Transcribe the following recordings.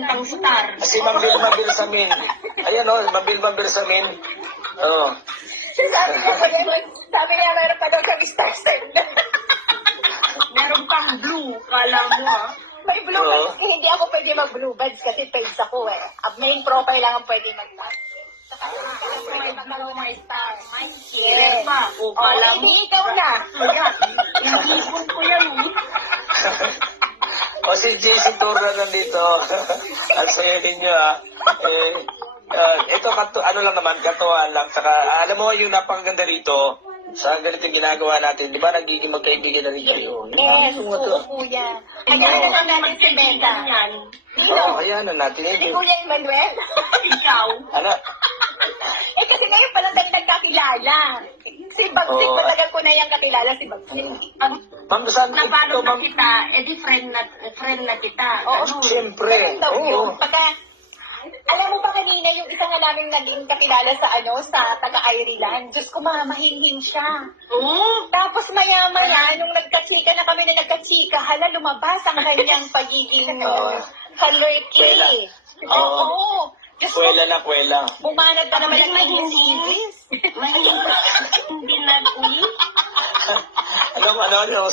papuntang Star. Si Ma'am Bilsamin. Ayan o, Ma'am Bilsamin. Oo. Sabi niya, meron pa daw kami star sign. Meron pang blue, kala mo May blue buds. Eh, hindi ako pwede mag-blue buds kasi page ako eh. Main profile lang ang pwede mag-tag. Saka yung pwede magkaroon ng star. May share pa. O, kala mo. Hindi ikaw na. Ayan, inipon ko yan. O si JC Turra nandito. Ang saya ninyo ito, ano lang naman, katuwaan lang. Saka, alam mo, yung napakaganda rito, sa ganitong ginagawa natin, di ba nagiging magkaibigan na rin kayo? Yes, oo, kuya. Hayaan na natin si Bella. Yan. Oo, kaya na natin. Si Kuya Emmanuel. Ikaw. Ano? Eh kasi ngayon palang tayo nagkakilala. Si Bagsik, matagal ko na yung kakilala si Bagsik. Ma'am, saan ito, Napalo na ma'am? kita, edi friend na kita. Oo, Ganun. Siyempre. Ganun daw Oo. yun. Pagka, alam mo ba kanina yung isa nga namin naging kakilala sa sa taga-Ireland? Diyos ko, mamahinhin siya. Oo. Tapos maya-maya, nung nagkatsika na kami na nagkatsika, hala, lumabas ang kanyang pagiging kalurki. Oo. Diyos ko, Kwela na kwela. bumanat pa naman ang Mahinhin. English. Hindi na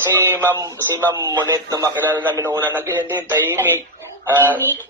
Si Ma'am Monet, nung makilala namin noong una, nag-hindi, tahimik. Tahimik.